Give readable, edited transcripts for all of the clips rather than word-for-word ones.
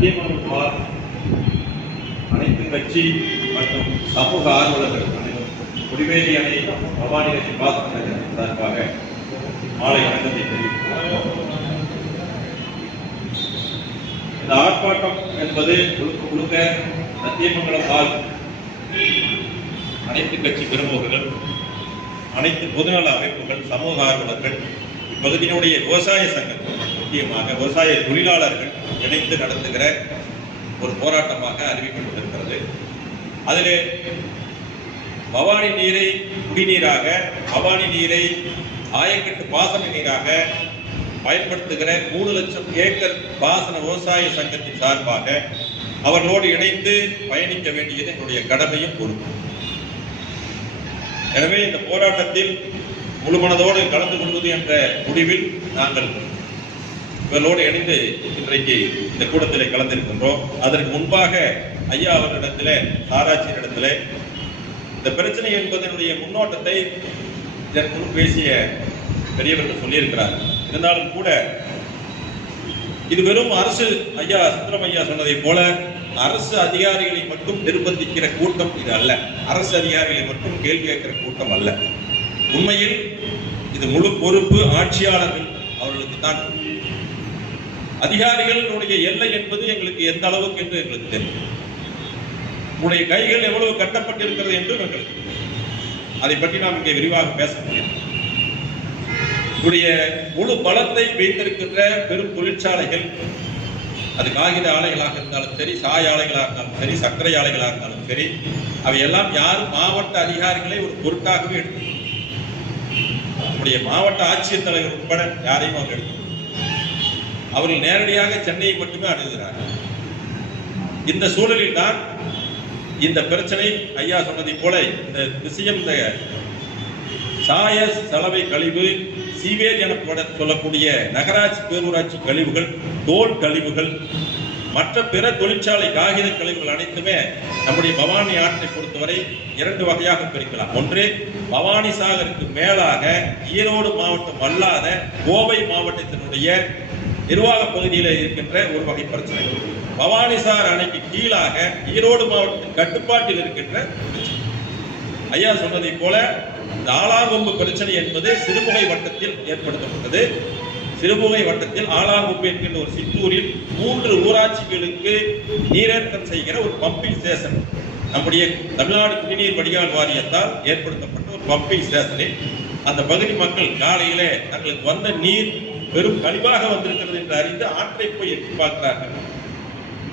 சத்தியமங்கலம் அனைத்து கட்சி மற்றும் சமூக ஆர்வலர்கள் அனைவரும் கொடிவேரி அணை பவானி நதி பாசன சார்பாக மாலை வணக்கத்தை தெரிவிக்கிறோம். இந்த ஆர்ப்பாட்டம் என்பது முழுக்க சத்தியமங்கலம் அனைத்து கட்சி பிரமுகர்கள், அனைத்து பொதுநல அமைப்புகள், சமூக ஆர்வலர்கள், இப்பகுதியினுடைய விவசாய சங்கங்கள், முக்கியமாக விவசாய தொழிலாளர்கள் இணைந்து நடத்துகிற ஒரு போராட்டமாக அறிவிக்கப்பட்டிருக்கிறது. அதிலே பவானி நீரை குடிநீராக, பவானி நீரை ஆயக்கட்டு பாசன நீராக பயன்படுத்துகிற 3 லட்சம் ஏக்கர் பாசன விவசாய சங்கத்தின் சார்பாக அவர்களோடு இணைந்து பயணிக்க வேண்டியது என்னுடைய கடமையும் பொறுப்பு. எனவே இந்த போராட்டத்தில் முழுமனதோடு கலந்து கொள்வது என்ற முடிவில் நாங்கள் இவர்களோடு இணைந்து இன்றைக்கு இந்த கூட்டத்தில் கலந்திருக்கின்றோம். அதற்கு முன்பாக ஐயா அவர்களிடத்திலே, ஆராய்ச்சியிடத்திலே இந்த பிரச்சனை என்பதனுடைய முன்னோட்டத்தை இதற்கு முன் பேசிய பெரியவர்கள் சொல்லியிருக்கிறார். இருந்தாலும் கூட இது வெறும் அரசு, ஐயா சுந்தரம் ஐயா சொன்னதை போல அரசு அதிகாரிகளை மட்டும் நிர்பந்திக்கிற கூட்டம் இது அல்ல. அரசு அதிகாரிகளை மட்டும் கேள்வி கேட்கிற கூட்டம் அல்ல. உண்மையில் இது முழு பொறுப்பு ஆட்சியாளர்கள் அவர்களுக்கு தான். அதிகாரிகளுடைய எல்லை என்பது எங்களுக்கு எந்த அளவுக்கு என்று எங்களுக்கு தெரியும். உங்களுடைய கைகள் எவ்வளவு கட்டப்பட்டிருக்கிறது என்றும் எங்களுக்கு அதை பற்றி நாம் இங்கே விரிவாக பேச முடியும். உடைய முழு பலத்தை வைத்திருக்கின்ற பெரும் தொழிற்சாலைகள், அது காகித ஆலைகளாக இருந்தாலும் சரி, சாய ஆலைகளாக இருந்தாலும் சரி, சர்க்கரை ஆலைகளாக இருந்தாலும் சரி, அவையெல்லாம் யாரும் மாவட்ட அதிகாரிகளை ஒரு பொருட்டாகவே எடுத்து, நம்முடைய மாவட்ட ஆட்சியர் தலைவர் உட்பட யாரையும் அவங்க எடுத்து, அவர்கள் நேரடியாக சென்னையை மட்டுமே அணுகுகிறார்கள். இந்த சூழலில் தான் இந்த பிரச்சனை ஐயா சொன்னதை போல இந்த விஷயம், இந்த சாய சலவை கழிவு, சீவேஜ் என சொல்லக்கூடிய நகராட்சி பேரூராட்சி கழிவுகள், தோல் கழிவுகள், மற்ற பிற தொழிற்சாலை காகித கழிவுகள் அனைத்துமே நம்முடைய பவானி ஆற்றை பொறுத்தவரை 2 வகையாக பிரிக்கலாம். ஒன்று, பவானி சாகருக்கு மேலாக ஈரோடு மாவட்டம் அல்லாத கோவை மாவட்டத்தினுடைய நிர்வாக பகுதியில் இருக்கின்ற ஒரு வகை பிரச்சனை. பவானிசார் அணைக்கு கீழாக ஈரோடு மாவட்டத்தின் கட்டுப்பாட்டில் இருக்கின்ற பிரச்சனை. ஐயா சொன்னதை போல இந்த ஆலாங்கொம்பு பிரச்சனை என்பது சிறுமுகை வட்டத்தில் ஏற்படுத்தப்பட்டது. சிறுமுகை வட்டத்தில் ஆலாங்கொம்பு என்கின்ற ஒரு சிற்றூரில் 3 ஊராட்சிகளுக்கு நீரேற்றம் செய்கிற ஒரு பம்பிங் ஸ்டேஷன், நம்முடைய தமிழ்நாடு குடிநீர் வடிகால் வாரியத்தால் ஏற்படுத்தப்பட்ட ஒரு பம்பிங் ஸ்டேஷனில் அந்த பகுதி மக்கள் காலையிலே தங்களுக்கு வந்த நீர் பெரும் கழிவாக வந்திருக்கிறது என்று அறிந்து ஆற்றை போய் எட்டி பார்க்கிறார்கள்.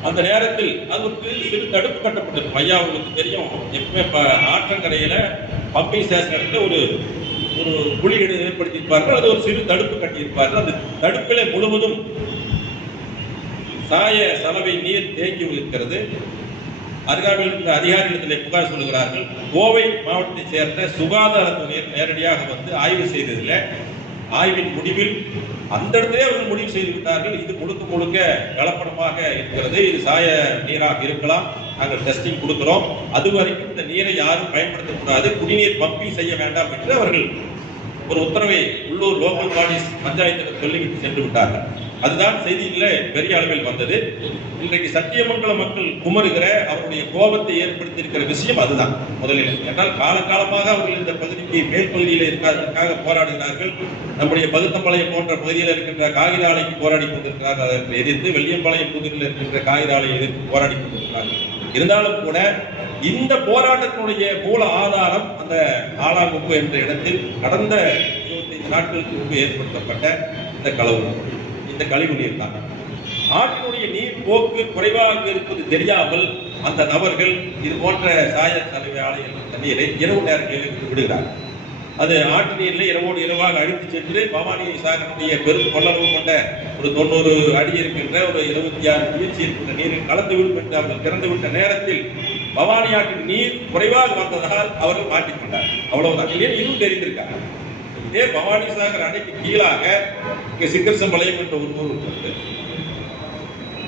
அந்த நேரத்தில் அதற்கு சிறு தடுப்பு கட்டப்பட்டிருக்கும். ஐயா உங்களுக்கு தெரியும், எப்பவுமே ஆற்றங்கரையில பம்பிங் ஸ்டேஷன் ஒரு குழி ஏற்படுத்தியிருப்பார்கள். அது ஒரு சிறு தடுப்பு கட்டியிருப்பார்கள். அந்த தடுப்பிலே முழுவதும் சாய சலவை நீர் தேங்கி இருக்கிறது. அருகாமையில் இருந்த அதிகாரிகளிடத்தில் புகார் சொல்லுகிறார்கள். கோவை மாவட்டத்தை சேர்ந்த சுகாதாரத்துறை நேரடியாக வந்து ஆய்வு செய்ததில் ஆய்வின் முடிவில் அந்த இடத்திலே அவர்கள் முடிவு செய்து விட்டார்கள், இது முழுக்க கலப்படமாக இருக்கிறது, இது சாய நீராக இருக்கலாம், நாங்கள் டெஸ்டிங் கொடுக்கிறோம், அது வரைக்கும் இந்த நீரை யாரும் பயன்படுத்தக்கூடாது, குடிநீர் பம்பிங் செய்ய வேண்டாம் என்று அவர்கள் ஒரு உத்தரவை உள்ளூர் லோக்கல் பாடிஸ் பஞ்சாயத்துக்கு சொல்லிவிட்டு சென்று விட்டார்கள். அதுதான் செய்தியில் பெரிய அளவில் வந்தது. இன்றைக்கு சத்தியமங்கல மக்கள் குமருகிற அவருடைய கோபத்தை ஏற்படுத்தியிருக்கிற விஷயம் அதுதான் முதலில். என்றால் காலகாலமாக அவர்கள் இந்த பகுதிக்கு மேல் பகுதியில் இருப்பதற்காக போராடுகிறார்கள். நம்முடைய பகுத்தம்பாளையம் போன்ற பகுதியில் இருக்கின்ற காகித ஆலைக்கு போராடி கொண்டிருக்கிறார்கள். அதற்கு எதிர்த்து வெள்ளியம்பாளையம் பகுதியில் இருக்கின்ற காகித ஆலையை எதிர்த்து போராடி கொண்டிருக்கிறார்கள். இருந்தாலும் கூட இந்த போராட்டத்தினுடைய மூல ஆதாரம் அந்த ஆலாங்கொம்பு என்ற இடத்தில் கடந்த 25 நாட்களுக்கு முன்பு ஏற்படுத்தப்பட்ட இந்த கழிவு நீர் தான். ஆற்றினுடைய நீர் போக்கு குறைவாக இருப்பது தெரியாமல் அந்த நபர்கள் இது போன்ற சாய சலவை ஆலைகள் தண்ணீரை இரவு நேரங்களில் விடுகிறார்கள். அது ஆற்று நீரில் இரவோடு இரவாக அழித்து சென்று பவானி சாகருடைய பெரும் கொள்ளளவு கொண்ட ஒரு 90 அடி இருக்கின்ற ஒரு 26 வீழ்ச்சி இருக்கின்ற நீரில் கலந்துவிடும் என்று அவர்கள் திறந்துவிட்ட நேரத்தில் பவானி ஆற்றின் நீர் குறைவாக வந்ததால் அவர்கள் மாட்டிக்கொண்டார். அவ்வளவுதான். இன்னும் தெரிந்திருக்காங்க. இதே பவானி சாகர் அணைக்கு கீழாக இங்கே சிக்கரசம்பாளையம் என்ற ஒரு ஊர் இருக்கிறது.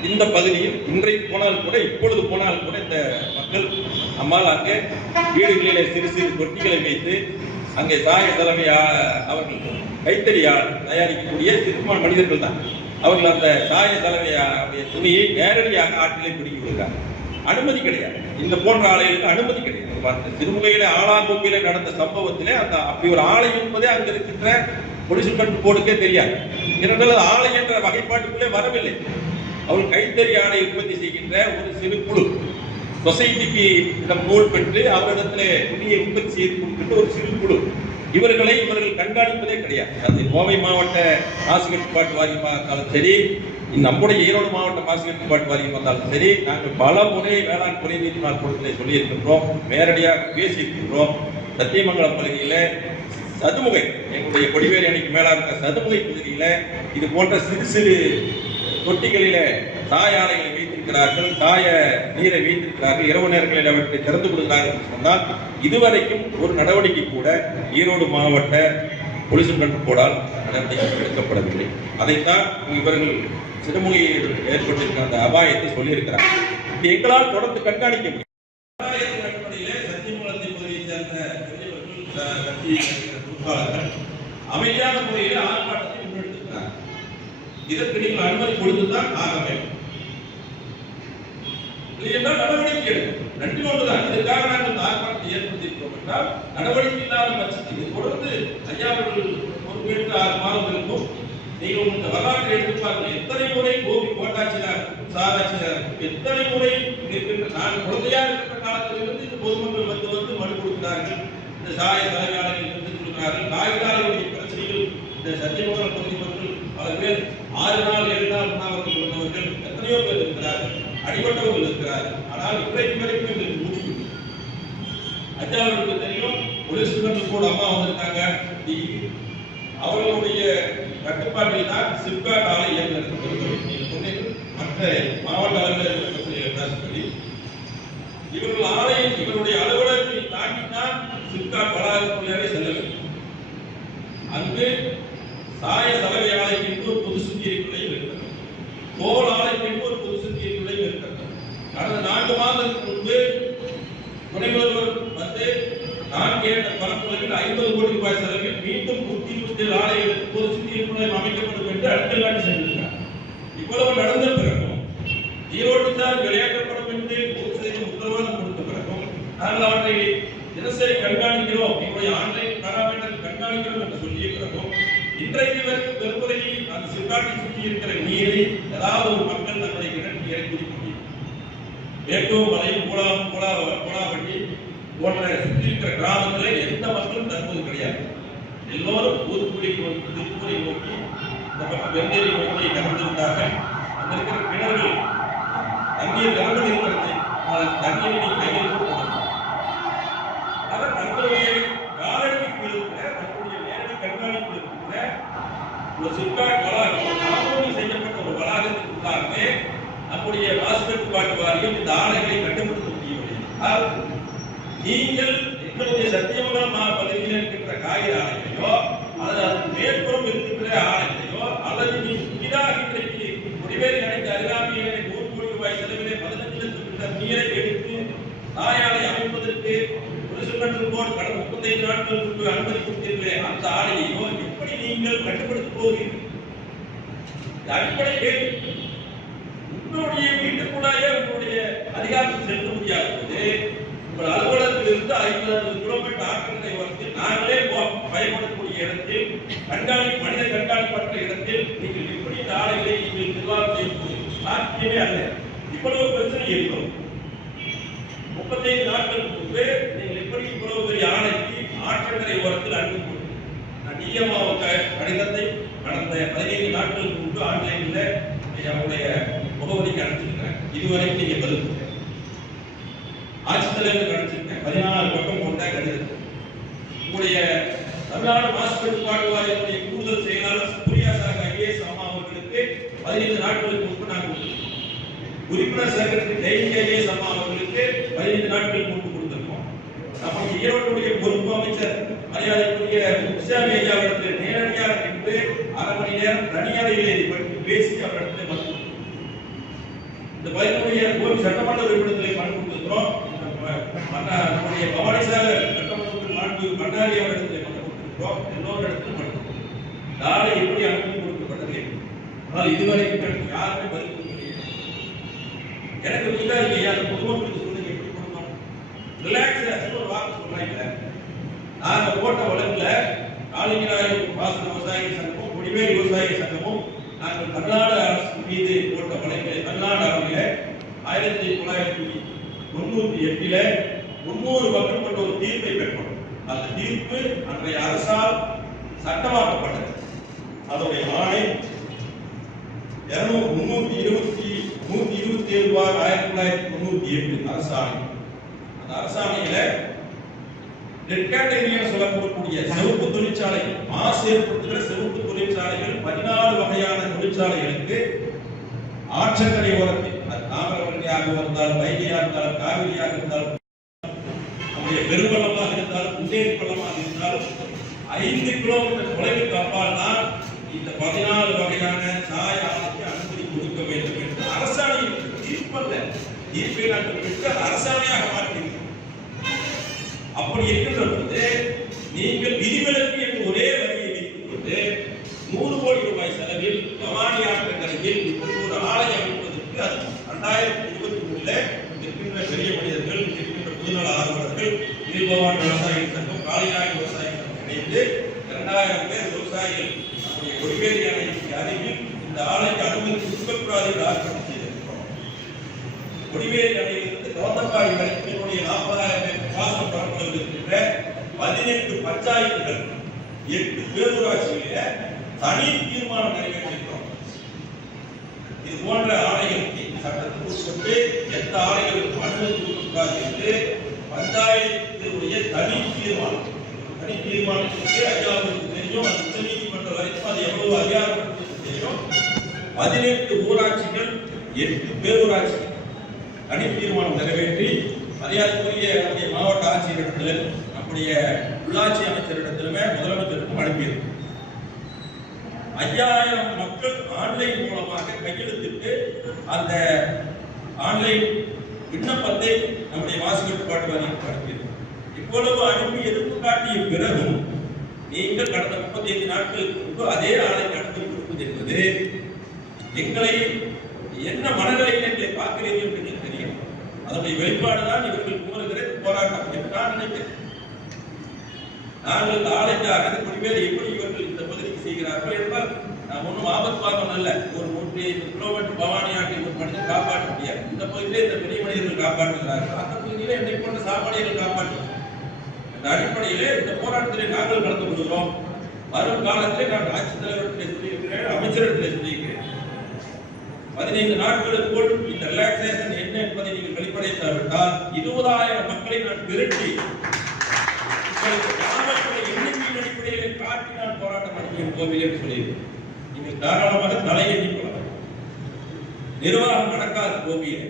இந்த பகுதியில் இன்றைக்கு போனால் கூட, இப்பொழுது போனால் கூட இந்த மக்கள் நம்மால் அங்கே வீடுகளிலே சிறு சிறு தொட்டிகளை வைத்து அங்கே சாய சலவை அவர்கள் கைத்தறியால் தயாரிக்கக்கூடிய சிறுமான மனிதர்கள் தான். அவர்கள் அந்த சாய சலவையுடைய துணியை நேரடியாக ஆற்றிலே பிடிக்கி விடுகிறார். அனுமதி கிடையாது. இந்த போன்ற ஆலைகளுக்கு அனுமதி கிடையாது. சிறுமுகையில ஆலாங்கொம்பியில நடந்த சம்பவத்திலே அந்த அப்படி ஒரு ஆலை என்பதே அங்க இருக்கின்ற பொலிஸ் கண்ட்ரோல் போர்டுக்கே தெரியாது. இரண்டாவது ஆலை என்ற வகைப்பாட்டுக்குள்ளே வரவில்லை. அவர்கள் கைத்தறி ஆடை உற்பத்தி செய்கின்ற ஒரு சிறு குழு, சொசைட்டிக்கு நூல் பெற்று அவரிடத்திலே துணியை உற்பத்தி செய்து கொடுக்கின்ற ஒரு சிறு குழு. இவர்கள் கண்காணிப்பதே கிடையாது. அது கோவை மாவட்ட மாசு கட்டுப்பாட்டு வாரியமாக இருந்தாலும் சரி, நம்முடைய ஈரோடு மாவட்ட மாசு கட்டுப்பாட்டு வாரியம் வந்தாலும் சரி, நாங்கள் பல முறை வேளாண் குறை நீதிமன்ற கூட்டத்திலே சொல்லியிருக்கின்றோம், நேரடியாக பேசியிருக்கின்றோம். சத்தியமங்கலம் பகுதியில் சதுமுகை, எங்களுடைய கொடிவேரி அணைக்கு மேலாக இருக்கிற சதுமுகை பகுதியில் இது போன்ற சிறு சிறு தொட்டிகளில சாய ஆலைகளை வைத்திருக்கிறார்கள், சாய நீரை வைத்திருக்கிறார்கள், இரவு நேரங்களில் அவற்றை திறந்து கொடுக்கிறார்கள் என்று சொன்னால் இதுவரைக்கும் ஒரு நடவடிக்கை கூட ஈரோடு மாவட்ட போலீஸ் கண்ட்ரோல் போர்டால் நடவடிக்கை எடுக்கப்படவில்லை. அதைத்தான் இவர்கள் சிறுமுகையில் ஏற்பட்டிருக்கிற அந்த அபாயத்தை சொல்லியிருக்கிறார்கள். எங்களால் தொடர்ந்து கண்காணிக்க முடியும். அடிப்படையிலே சத்தியமங்கலத்தை பகுதியை சேர்ந்த அமைதியான முறையில் ஆர்ப்பாட்டத்தை முன்னெடுத்திருக்கிறார். இதற்கு நீங்கள் அனுமதி கொடுத்துதான் ஆக வேண்டும். நடவடிக்கை எடுக்கும். ரெண்டு ஒன்றுதான். இதற்காக நாங்கள் ஆர்ப்பாட்டத்தை ஏற்படுத்தியிருக்கிறோம் என்றால் நடவடிக்கை இல்லாத பட்சத்தில் தொடர்ந்து ஐயா அவர்கள் பொறுப்பேற்று 6 மாதம் இருக்கும். நீங்கள் இந்த வரலாற்றை எடுத்து பாருங்கள். எத்தனை முறை கோபி கோட்டாட்சியர், சாராட்சியர் எத்தனை முறை நான் குழந்தையா இருக்கிற காலத்திலிருந்து இந்த பொதுமக்கள் வந்து மனு கொடுக்கிறார்கள். இந்த சாய தலைமையாளர்கள் வந்து கொடுக்கிறார்கள். காய்கறிகளுடைய பிரச்சனைகள் இந்த சத்தியமங்கலம் பகுதி மக்கள் பல பேர் 6 நாள் 7 நாள் உண்ணாவிரதம் இருந்தவர்கள் எத்தனையோ பேர் இருக்கிறார்கள், அடிபட்டவர்கள் இருக்கிறார்கள். ஆனால் இன்றைக்கு வரைக்கும் எங்களுக்கு முடிவு அஜாவுக்கு தெரியும். போலீஸ் கூட அம்மா வந்திருக்காங்க. அவர்களுடைய கட்டுப்பாட்டில் தான் சிப்காட் ஆலை இயங்குகிறது. மற்ற மாவட்ட அளவில் இவர்கள் ஆலையை இவருடைய அலுவலகத்தை தாண்டித்தான் சிப்காட் வளாகத்துறையாவே செல்ல வேண்டும். அங்கு சாய சலவை ஆலைக்கு ஒரு பொது சுத்திகரிப்பு நிலையம் இருக்கிறது, தோல் ஆலைக்கு ஒரு பொது சுத்திகரிப்பு நிலையம் இருக்கிறது. கடந்த 4 மாதத்துக்கு முன்பு துணை முதல்வர் வந்து நான் கேட்ட பரப்புகளில் 50 கோடி ரூபாய் செலவில் மீண்டும் 127 ஆலைகளுக்கு பொது சுத்திகரிப்பு நிலையம் அமைக்கப்படும் என்று அடிக்கல் நாட்டி சென்றிருக்கிறார். இவ்வளவு நடந்த பிறகும் ஈரோடு தான் விளையாட்டப்படும் என்று உத்தரவாதம் கொடுத்த பிறகும் நாங்கள் அவற்றை தினசரி கண்காணிக்கிறோம், எங்களுடைய ஆன்லைன் பாராமீட்டர் கண்காணிக்கிறோம் என்று சொல்லிய பிறகும் இன்றைக்கு வரைக்கும் பெருமுறையை அந்த சிறுகாட்டை சுற்றி இருக்கிற நீரை ஏதாவது ஒரு மக்கள் நம்முடைய கிணற்று இறக்கி குடிக்க முடியும். வேட்டூர் மலை, கோலாவட்டி போன்ற சுற்றி இருக்கிற கிராமங்களில் எந்த மக்களும் தற்போது கிடையாது. எல்லோரும் ஊருக்குடிக்கு வந்து திருப்பூரை நோக்கி இந்த பக்கம் வெந்தேரி நோக்கி நகர்ந்திருந்தார்கள். அந்த இருக்கிற கிணறுகள் தண்ணீர் நிரம்பி இருக்கிறது. தண்ணீரை கையில் அவர் தங்களுடைய காலடிக்கு இருக்கிற தங்களுடைய நேரடி கண்காணிப்பு இருக்கிற ஒரு சிப்காட் வளாகம் செய்யப்பட்ட ஒரு வளாகத்துக்கு உள்ளாகவே நம்முடைய மாசு கட்டுப்பாட்டு வாரியம் இந்த ஆலைகளை கட்டுப்படுத்த முடியவில்லை. நீங்கள் எங்களுடைய சத்தியமங்கலம் பகுதியில் இருக்கின்ற காய்கறி ஆலைகளையோ அல்லது அதற்கு மேற்புறம் இருக்கின்ற ஆலைகளையோ அல்லது நீங்கள் புதிதாக இன்றைக்கு குடிவேரி அணைக்கு அருகாமையிலே 100 கோடி ரூபாய் செலவிலே 15 லட்சம் லிட்டர் நீரை எடுத்து தாயாலை அமைப்பதற்கு கண்ட்ரோல் போர்டு கடந்த 35 நாட்களுக்கு முன்பு அனுமதி கொடுத்தீர்களே அந்த ஆலையையோ எப்படி நீங்கள் கட்டுப்படுத்த போகிறீர்கள்? அடிப்படை கேள்வி. உங்களுடைய வீட்டுக்குள்ளாயே உங்களுடைய அதிகாரத்தை செலுத்த முடியாத போது உங்கள் அலுவலகத்தில் இருந்து 50 கிலோமீட்டர் ஆக்கிரமிப்பை வந்து நாங்களே பயன்படக்கூடிய இடத்தில் மனித கண்காணிப்பற்ற இடத்தில் நீங்கள் எப்படி இந்த ஆலைகளை நீங்கள் நிர்வாகம் செய்வது சாத்தியமே அல்ல. இவ்வளவு பிரச்சனை இருக்கும். 35 நாட்களுக்கு முன்பு நீங்கள் எப்படி இவ்வளவு பெரிய ஆலைக்கு ஆற்றங்கரை ஓரத்தில் அனுப்பி கொடுத்தீங்க? நான் டிஎம்ஓவுக்கு கடிதத்தை கடந்த 15 நாட்களுக்கு முன்பு ஆன்லைன்ல அவருடைய முகவரிக்கு அனுப்பிச்சிருக்கிறேன். இதுவரைக்கும் நீங்க பதில் ஆட்சித்தலைவருக்கு அனுப்பிச்சிருக்கேன். 16 பக்கம் கொண்ட கடிதத்தை உங்களுடைய தமிழ்நாடு மாசு கட்டுப்பாட்டு வாரியத்துடைய கூடுதல் செயலாளர் சூர்யாசாக ஐஏஎஸ் அம்மா அவர்களுக்கு 15 நாட்களுக்கு முன்பு நான் கொடுத்திருக்கேன். உறுப்பினர் சேகரித்து ஐஏஎஸ் அம்மா அவர்களுக்கு 15 நாட்களுக்கு முன்பு கொடுத்திருக்கோம். நமக்கு ஈரோட்டுடைய பொறுப்பு அமைச்சர் மரியாதைக்குரிய உஷாமி ஐயாவிடத்தில் நேரடியாக நின்று 1/2 மணி நேரம் தனியாரையிலே பற்றி பேசி அவரிடத்தில் மனு இந்த பயிர்களுடைய கோவில் சட்டமன்ற உறுப்பினர்களை மனு கொடுத்திருக்கிறோம். நம்முடைய பவானிசாகர் சட்டமன்ற மாண்பு பண்டாரி அவரிடத்தில் மனு கொடுத்திருக்கிறோம். எல்லோரு இடத்திலும் மனு கொடுத்திருக்கிறோம். நாளை எப்படி அனுமதி கொடுக்கப்பட்டது ஆனால் இதுவரைக்கும் எனக்கு யாருமே பதில் கொடுக்கலையே. எனக்கு புரிதா இல்லையா? அந்த பொதுமக்களுக்கு சொல்லுங்க, எப்படி கொடுக்கணும்? ரிலாக்ஸேஷன் ஒரு வார்த்தை சொல்றாங்க. நாங்க போட்ட வழக்குல காளிங்கராயன் பாசன விவசாயிகள் சங்கமும் குடிவேரி விவசாயிகள் சங்கமும் நாங்கள் தமிழ்நாடு அரசு மீது போட்ட வழக்கில் தமிழ்நாடு அரசில் 1998 300 பக்கம் கொண்ட ஒரு தீர்ப்பை பெற்றோம். அந்த தீர்ப்பு அன்றைய அரசால் சட்டமாக்கப்பட்டது. அதனுடைய ஆணை 327/1998 அரசாணை. அந்த அரசாணையில சொல்லக்கூடிய செவப்பு தொழிற்சாலை, மாசு ஏற்படுத்துகிற செவப்பு தொழிற்சாலைகள் 14 வகையான தொழிற்சாலைகளுக்கு ஆற்றங்கரை ஓரத்தில், அது தாமிரபரணியாக இருந்தாலும், வைகையாக இருந்தாலும், காவிரியாக இருந்தாலும், நம்முடைய பெருவள்ளமாக இருந்தாலும், குண்டேரி பள்ளமாக இருந்தாலும் 5 கிலோமீட்டர் தொலைவுக்கு அப்பால் தான் இந்த 14 வகையான சாய ஆலைக்கு அனுமதி கொடுக்க வேண்டும் என்று அரசாணை தீர்ப்பல்ல, தீர்ப்பை நாங்கள் விட்டு அரசாணையாக மாற்றினோம். அப்படி இருக்கின்ற போது நீங்கள் விதிவிலக்கு என்று ஒரே வரியை வைத்துக் கொண்டு 100 கோடி ரூபாய் செலவில் பவானி ஆற்றங்கரையில் இப்படி ஒரு ஆலை அமைப்பதற்கு, அது 2023 இருக்கின்ற பெரிய மனிதர்கள், இருக்கின்ற பொதுநல ஆர்வலர்கள், பவானி விவசாயிகள் சங்கம், காளிங்கராயன் விவசாயிகள் சங்கம் இணைந்து 2000 பேர் விவசாயிகள் நம்முடைய கொடிவேரி அணைக்கு அருகில் இந்த ஆலைக்கு அனுமதி கொடுக்கக்கூடாது என்று ஆர்ப்பாட்டம் செய்திருக்கிறோம். கொடிவேரி அணையிலிருந்து கவந்தக்காய் வரைக்கும் 40,000 பாசன பரப்பளவில் இருக்கின்ற 18 பஞ்சாயத்துகள், 8 பேரூராட்சிகளில தனி தீர்மானம் நிறைவேற்றிருக்கிறோம். இது போன்ற ஆலைகளுக்கு சட்டத்துக்கு உட்பட்டு எந்த ஆலைகளுக்கும் அனுமதி கொடுக்கக்கூடாது என்று பஞ்சாயத்தினுடைய தனி தீர்மானத்திற்கு ஐயாவுக்கு தெரியும். அது உச்ச நீதிமன்றம் வரைக்கும் அது எவ்வளவு அதிகாரப்படுத்தி தெரியும். 18 ஊராட்சிகள், 8 பேரூராட்சிகள் தனி தீர்மானம் நிறைவேற்றி மரியாதைக்குரிய நம்முடைய மாவட்ட ஆட்சியரிடத்தில், நம்முடைய உள்ளாட்சி அமைச்சரிடத்திலுமே முதலமைச்சருக்கும் அனுப்பியிருக்கு. 5000 மக்கள் ஆன்லைன் மூலமாக கையெழுத்திட்டு அந்த ஆன்லைன் விண்ணப்பத்தை நம்முடைய மாசு கட்டுப்பாட்டு வாரியத்துக்கு அனுப்பியிருக்கு. இவ்வளவு அனுப்பி எதிர்ப்பு காட்டிய பிறகும் நீங்கள் கடந்த 35 நாட்களுக்கு முன்பு அதே ஆலைக்கு அனுமதி கொடுப்பது என்பது எங்களை என்ன மனநிலையில் எங்களை பார்க்கிறீர்கள் என்று எனக்கு தெரியும். அதனுடைய வெளிப்பாடுதான் இவர்கள் கூறுகிற போராட்டம் என்று நான் நினைக்கிறேன். நாங்கள் இந்த ஆலைக்காக குடிவேரி எப்படி இவர்கள் இந்த பகுதிக்கு செய்கிறார்கள் என்றால் நான் ஒன்றும் ஆபத்து பார்க்கணும் அல்ல. ஒரு 150 கிலோமீட்டர் பவானி ஆட்டை ஒரு மனிதன் காப்பாற்ற முடியாது. இந்த பகுதியிலே இந்த பெரிய மனிதர்கள் காப்பாற்றுகிறார்கள், அந்த பகுதியிலே என்னை போன்ற சாமானியர்கள் காப்பாற்றுகிறார்கள். இந்த அடிப்படையிலே இந்த போராட்டத்திலே நாங்கள் கலந்து கொள்கிறோம். வரும் காலத்திலே நான் ஆட்சித்தலைவர்களை சொல்லியிருக்கிறேன், அமைச்சரிடத்தில் சொல்லியிருக்கிறேன். 15 நாட்களுக்குள் இந்த ரிலாக்ஸேஷன் என்ன என்பதை நீங்கள் வெளிப்படுத்தாவிட்டால் 20,000 மக்களை நான் திரட்டி எண்ணிக்கையின் அடிப்படையில் காட்டி நான் போராட்டம் நடத்துவேன் கோவில் என்று சொல்லியிருக்கிறேன். நீங்கள் தாராளமாக தலையெண்ணி கொள்ளலாம். நிர்வாகம் நடக்காது கோவிலே,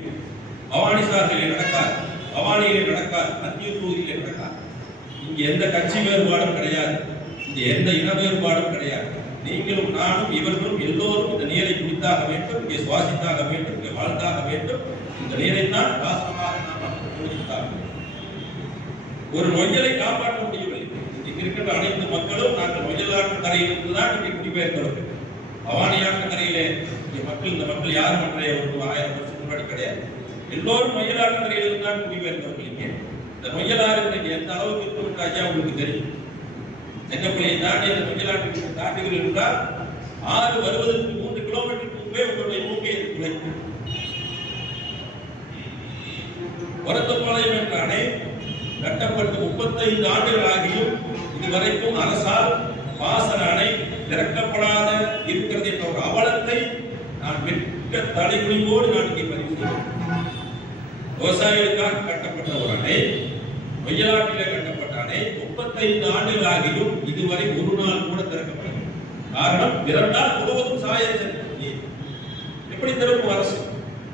பவானி சார்பிலே நடக்காது, பவானியிலே நடக்காது, மத்திய தொகுதியிலே நடக்காது. இங்கு எந்த கட்சி வேறுபாடும் கிடையாது, இங்கு எந்த இன வேறுபாடும் கிடையாது. நீங்களும் நானும் இவர்களும் எல்லோரும் இந்த நீரை குடித்தாக வேண்டும், இங்கே சுவாசித்தாக வேண்டும், இங்கே வாழ்ந்தாக வேண்டும். இந்த நீரை தான் பாசனமாக நாம் குடித்தாக வேண்டும். ஒரு நொய்யலை காப்பாற்ற முடியவில்லை. இங்கு இருக்கின்ற அனைத்து மக்களும் நாங்கள் நொய்யல் ஆற்றங்கரையிலிருந்து தான் இங்கே குடிபெயர்க்கிறோம். பவானி ஆற்றங்கரையிலே இந்த மக்கள் யாரும் அன்றைய ஒரு 1000 வருஷத்துக்கு முன்னாடி கிடையாது. எல்லோரும் நொய்யல் ஆற்றங்கரையிலிருந்து தான் குடிபெயர்க்கிறவர்கள். இங்கே இந்த நொய்யல் ஆறு எந்த அளவுக்கு இருக்கும் ஐயா உங்களுக்கு தெரியும். செங்கப்பள்ளியை தாண்டி அந்த நொய்யலாற்றுக்கு தாண்டுகிறீர்கள் என்றால் ஆறு வருவதற்கு 3 கிலோமீட்டருக்கு முன்பே உங்களுடைய மூக்கை துளைக்கும். வரத்தப்பாளையம் என்ற அணை கட்டப்பட்டு 35 ஆண்டுகள் ஆகியும் இதுவரைக்கும் அரசால் பாசன அணை திறக்கப்படாத இருக்கிறது என்ற ஒரு அவலத்தை நான் மிக்க தலைகுனிவோடு நான் இங்கே பதிவு செய்கிறேன். விவசாயிகளுக்காக கட்டப்பட்ட ஒரு அணை, நொய்யலாற்றிலே கட்டப்பட்ட அணை 35 ஆண்டுகள் ஆகியும் இதுவரை ஒரு நாள் கூட திறக்கப்படவில்லை. காரணம், திறந்தால் முழுவதும் சாயம் நீர். எப்படி திறக்கும் அரசு?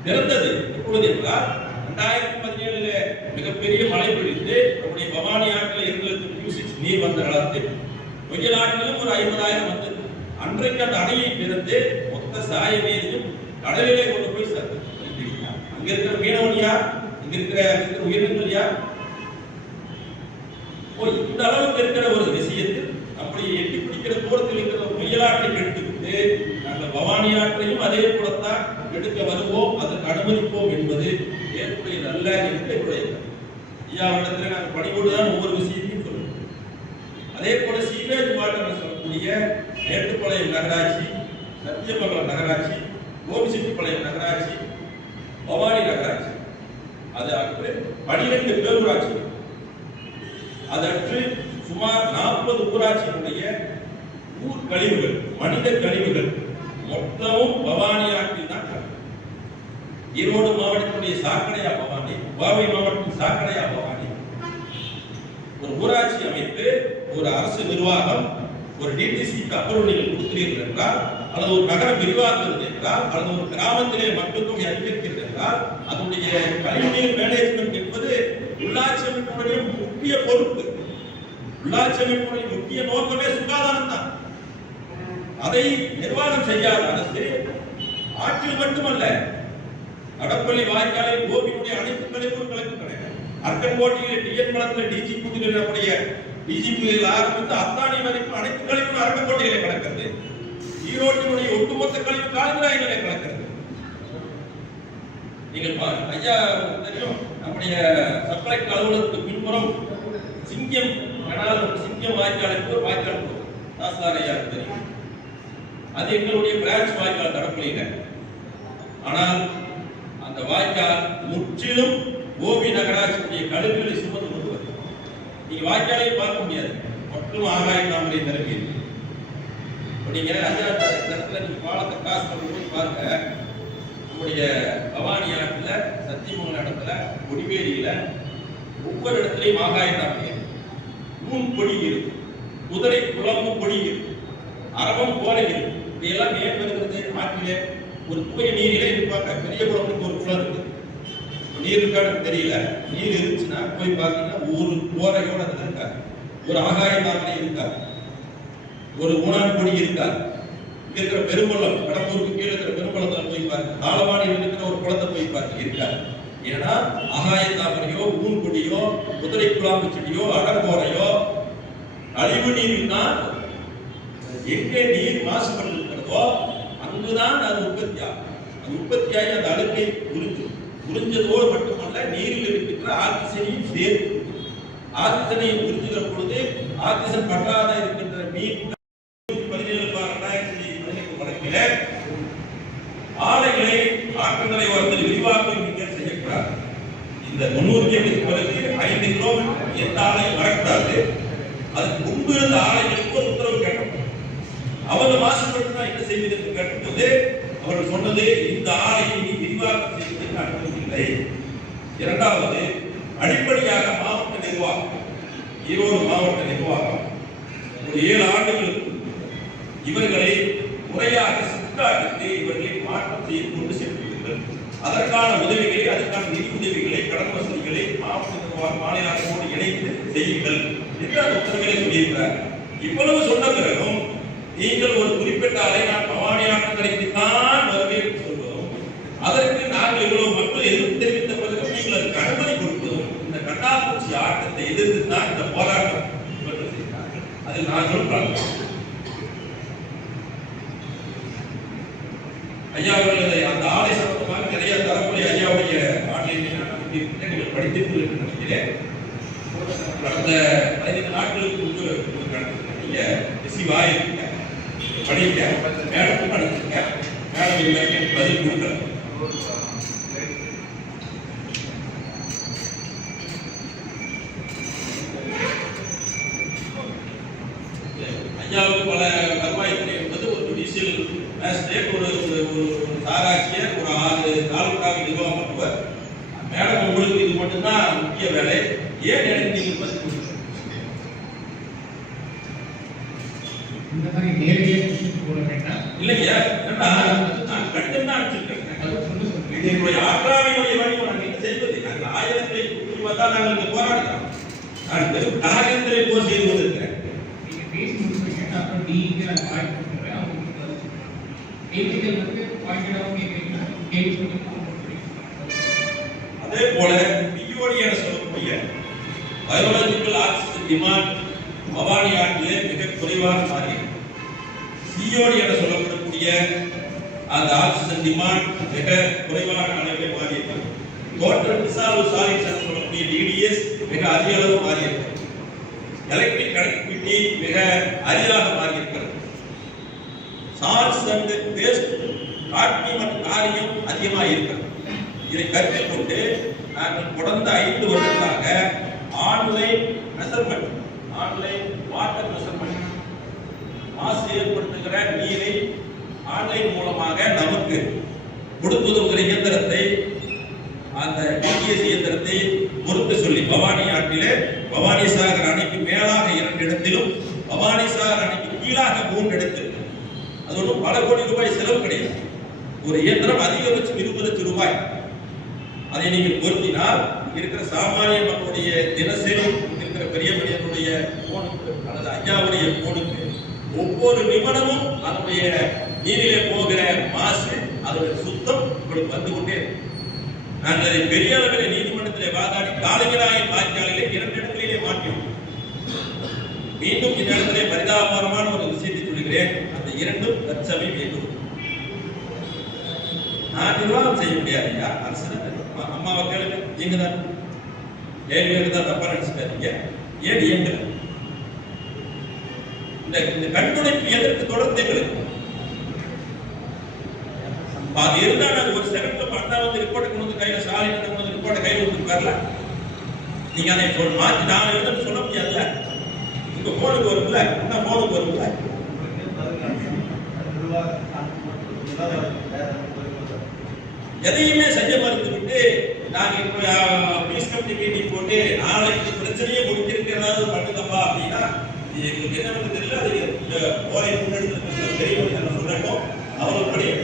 திறந்தது எப்பொழுது என்றால் 2017 மிகப்பெரிய மழை பொழிந்து நம்முடைய பவானி ஆற்றில் 2,00,000 கியூசிக்ஸ் நீர் வந்த காலத்தில் நொய்யல் ஆற்றிலும் ஒரு 50,000 வந்தது. அன்றைக்கு அந்த அணையை திறந்து மொத்த சாய நீரையும் கடலிலே கொண்டு போய் சேர்த்தது. அங்க இருக்கிற மீனவன் யார்? இங்க இருக்கிற உயிரினங்கள் யார்? இந்த அளவுக்கு இருக்கிற ஒரு விஷயத்தில் அப்படி எட்டி பிடிக்கிற தூரத்தில் இருக்கிற ஒரு நொய்யலாற்றை எடுத்துக்கிட்டு நாங்கள் பவானி ஆற்றையும் அதே போலத்தான் எடுக்க வருவோம், அதற்கு அனுமதிப்போம் என்பது ஏற்புடையது அல்ல என்று என்னுடைய ஐயாவிடத்தில் நாங்கள் பணிபோடுதான் ஒவ்வொரு விஷயத்தையும் சொல்லுவோம். அதே போல சீவேஜ் வாட்டர் சொல்லக்கூடிய மேட்டுப்பாளையம் நகராட்சி, சத்தியமங்கலம் நகராட்சி, கோபிச்செட்டிப்பாளையம் நகராட்சி, பவானி நகராட்சி, அது 12 பேரூராட்சி, அதற்கு சுமார் 40 ஊராட்சியினுடைய ஊர் கழிவுகள், மனித கழிவுகள் மொத்தமும் பவானி ஆற்றில் தான் கலக்கும். ஈரோடு மாவட்டத்துடைய சாக்கடையா பவானி, கோவை மாவட்டத்தின் சாக்கடையா பவானி. ஒரு ஊராட்சி அமைப்பு, ஒரு அரசு நிர்வாகம், ஒரு டிடிசிக்கு அப்ரூவல் நீங்கள் கொடுக்கிறீர்கள் என்றால், அல்லது ஒரு நகரம் விரிவாக்குகிறது என்றால், அல்லது ஒரு கிராமத்திலே மக்கள் தொகை அதிகரிக்கிறது என்றால், அதனுடைய கழிவுநீர் மேனேஜ்மெண்ட் என்பது உள்ளாட்சி அமைப்புடைய முக்கிய பொறுப்பு. உள்ளாட்சி அமைப்புடைய முக்கிய நோக்கமே சுகாதாரம் தான். அதை நிர்வாகம் செய்யாத அரசு ஆற்றில் மட்டுமல்ல, கடப்பள்ளி வாய்க்காலில் கோபியுடைய அனைத்து கழிவுகளும் கலக்கின்றன. அர்க்கன்கோட்டையிலே டிஎன் மலத்தில் டிஜிபி டிஜிபியில் ஆரம்பித்து அத்தானி வரைக்கும் அனைத்து கழிவுகளும் அர்க்கன்கோட்டையிலே கலக்கிறது. ஈரோட்டினுடைய ஒட்டுமொத்த கழிவு கால்வாய்களிலே கலக்கிறது. நீங்கள் ஐயா தெரியும், நம்முடைய சப்ளைக் அலுவலகத்துக்கு பின்புறம் சிங்கம் வாய்க்காலுக்கு ஒரு வாய்க்கால் தாஸ்தார் ஐயா தெரியும். அது எங்களுடைய பிரான்ச் வாய்க்கால் கடப்பள்ளியில. ஆனால் அந்த வாய்க்கால் முற்றிலும் கோபி நகராட்சியுடைய கழிவுகளை சுமந்து கொண்டு வருது. நீங்க வாய்க்காலை பார்க்க முடியாது, மற்றும் ஆகாய தாமரை திறமை. நீங்க ஐயா இடத்துல நீங்க பாலத்தை கிராஸ் பண்ணும்போது பாருங்க, நம்முடைய பவானி ஆற்றுல, சத்தியமங்கல இடத்துல, கொடிவேரியில ஒவ்வொரு இடத்துலையும் ஆகாய தாமரை, மூன் கொடி இருக்கு, குதிரை குழம்பு கொடி இருக்கு, அரவம் போல இருக்கு. இதெல்லாம் ஏன் வருகிறது? ஆற்றிலே ஒரு தூய நீரிலே இருப்பாங்க. பெரிய குளத்துக்கு ஒரு குளம் இருக்கு, நீர் இருக்கான்னு தெரியல. நீர் இருந்துச்சுன்னா போய் பார்த்தீங்கன்னா ஒரு கோரையோட அதுல இருக்காது, ஒரு ஆகாய தாமரை இருக்காது, ஒரு ஊனான் கொடி இருக்காது. இங்க இருக்கிற பெரும்பள்ளம், கடம்பூருக்கு கீழே இருக்கிற பெரும்பள்ளத்துல போய் பாருங்க, தாளவாடியில் இருக்கிற ஒரு குளத்தை போய் பாருங்க, இருக்காது. ஏன்னா ஆகாய தாமரையோ, ஊன் கொடியோ, குதிரை குழாம்பு செடியோ, அடங்கோரையோ, கழிவு நீரில் தான் எங்கே நீர் மாசுபட்டு இருக்கிறதோ அங்குதான் அது உற்பத்தியாகும். அது உற்பத்தியாகி அந்த அழுக்கை உறிஞ்சதோடு மட்டுமல்ல, நீரில் இருக்கின்ற ஆக்சிஜனையும் சேர்த்து, ஆக்சிஜனையும் உறிஞ்சுகிற பொழுது ஆக்சிஜன் பற்றாத இருக்கின்ற மீன் 17/2015 வழக்கில ஆலைகளை ஆற்றங்கரை ஓரத்தில் விரிவாக்கம் செய்யக்கூடாது. இந்த 90 பிறகு 5 கிலோமீட்டர் எந்த ஆலையும் வரக்கூடாது. அதுக்கு முன்பு இருந்த ஆலைகளுக்கு ஒரு உத்தரவு கேட்டோம். அவங்க மாசுபடுத்தினா என்ன செய்வது என்று கேட்டபோது அவர்கள் சொன்னது, இந்த ஆலையை நீ விரிவாக்கம் செய்வதற்கு அனுமதி இல்லை. இரண்டாவது, அடிப்படையாக மாவட்ட நிர்வாகம், ஈரோடு மாவட்ட நிர்வாகம் ஒரு 7 ஆண்டுகளுக்கு இவர்களை முறையாக சித்தாட்டத்தை இவர்களை மாற்றம் செய்து கொண்டு சென்றுள்ளனர். அதற்கான உதவிகளை, அதற்கான நிதி உதவிகளை, கடன் வசதிகளை மாவட்ட நிர்வாகம் மாநில அரசோடு இணைந்து செய்யுங்கள் என்று அந்த உத்தரவுகளை சொல்லியிருக்கிறார். இவ்வளவு சொன்ன பிறகும் நீங்கள் ஒரு குறிப்பிட்ட ஆலை நான் பவானி ஆற்றங்கரைக்கு தான் வருவேன் என்று சொல்வதும், அதற்கு நாங்கள் இவ்வளவு மக்கள் எதிர்ப்பு தெரிவித்த பிறகும் நீங்கள் அதுக்கு அனுமதி கொடுப்பதும், இந்த கண்ணாப்பூச்சி ஆட்டத்தை எதிர்த்து தான் இந்த போராட்டம் இவர்கள் செய்கிறார்கள். அதில் நாங்களும் கலந்தோம். ஐயா அவர்கள் அந்த ஆலை சம்பந்தமாக நிறைய தரக்கூடிய ஐயாவுடைய ஆன்லைனில் நான் அனுப்பியிருக்கிறேன், நீங்கள் படித்திருப்பீர்கள் நினைக்கிறேன். கடந்த 15 நாட்களுக்கு முன்பு நீங்க ரிசீவ் ஆயிருக்கீங்க, படிக்க மேடம் படிச்சிருக்க, மேடம் இதற்கு பதில் கொடுக்கல. ஐயாவுக்கு பல வருவாய்த்துறை என்பது ஒரு ஜுடிஷியல் மேஜிஸ்ட்ரேட், ஒரு ஆராய்ச்சியர், ஒரு 6 தாலுகாவை நிர்வாகம் பண்ணுவார். மேடம் உங்களுக்கு இது மட்டும்தான் முக்கிய வேலை, ஏன் எனக்கு நீங்கள் பதில் கொடுக்க இல்லையா? நான் கடிதம் தான் அனுப்பிச்சிருக்கேன். இதனுடைய ஆற்றாமையுடைய வடிவம் நாங்கள் என்ன செய்வது? நாங்கள் ஆயிரத்தை தான் நாங்கள் இங்கே போராடுறோம். நான் வெறும் காரியத்திலே போர் செய்து கொண்டிருக்கிறேன். அதே போல பிஓடி என சொல்லக்கூடிய பயோலாஜிக்கல் ஆக்சிஜன் டிமாண்ட் பவானி ஆற்றிலே மிக குறைவாக மாறி, சிஓடி என சொல்லப்படக்கூடிய அந்த ஆக்சிஜன் டிமாண்ட் மிக குறைவான அளவில் மாறி இருக்கிறது. டோட்டல் டிசால்வ் சாலிட்ஸ் என்று சொல்லக்கூடிய டிடிஎஸ் மிக அதிக அளவு மாறி இருக்கிறது. எலக்ட்ரிக் கனெக்டிவிட்டி மிக அரிதாக மாறி இருக்கிறது. சால்ட்ஸ் அண்ட் பேஸ்ட் காட்மி மற்றும் காரியம் அதிகமாக இருக்கிறது. இதை கருத்தில் கொண்டு நாங்கள் தொடர்ந்து 5 வருடங்களாக online measurement, online water measurement, மாசு ஏற்படுத்துகிற நீரை ஆன்லைன் மூலமாக நமக்கு கொடுத்துதவுகிற இயந்திரத்தை, அந்த டிடிஎஸ் இயந்திரத்தை பொறுத்து சொல்லி பவானி ஆற்றிலே பவானி சாகர் அணைக்கு மேலாக 2 இடத்திலும் பவானி சாகர் அணைக்கு கீழாக 3 இடத்தில், அது ஒன்றும் பல கோடி ரூபாய் செலவு கிடையாது. ஒரு இயந்திரம் அதிகபட்சம் 20 லட்சம் ரூபாய். அதை நீங்கள் பொருத்தினால் இருக்கிற சாமானிய மக்களுடைய தினசரி இருக்கிற பெரிய மனிதனுடைய போனுக்கு அல்லது ஐயாவுடைய போனுக்கு ஒவ்வொரு நிமிடமும் அதனுடைய நீரிலே போகிற மாசு, அதனுடைய சுத்தம் உங்களுக்கு வந்து கொண்டே. நாங்கள் அதை பெரிய அளவில் நீதிமன்றத்திலே வாதாடி காலைஞராயின் வாய்க்காலிலே 2 இடங்களிலே மாற்றோம். மீண்டும் இந்த இடத்திலே பரிதாபகரமான ஒரு விஷயத்தை சொல்கிறேன். அந்த 2ம் தற்சமயம் வேண்டும். நான் நிர்வாகம் செய்ய முடியாது. அரசு அம்மாவை கேளுங்க, நீங்க தான் 7 பேருக்கு தான் தப்பா நினைச்சுக்காதீங்க. ஏன் இயங்கல இந்த கண்துடைப்பு எதற்கு தொடர்ந்து எங்களுக்கு அது இருந்தா நாங்க ஒரு செகண்ட்ல பண்ணா வந்து ரிப்போர்ட் கொண்டு வந்து கையில சாலிட் கொண்டு வந்து ரிப்போர்ட் கையில கொடுத்துருக்காருல. நீங்க அதை மாற்றி நான் எழுதுன்னு சொல்ல முடியாதுல்ல. உங்க போனுக்கு வரும்ல, என்ன போனுக்கு வரும்ல. எதையுமே செய்ய மறுத்து விட்டு நாங்க இப்ப பீஸ் கமிட்டி மீட்டிங் போட்டு நாளைக்கு பிரச்சனையே முடிக்கிறதுக்கு ஏதாவது பண்ணுங்கப்பா அப்படின்னா எங்களுக்கு என்ன தெரியல. அது போரை முன்னெடுத்து பெரியவங்க சொல்றோம் அவர்கள்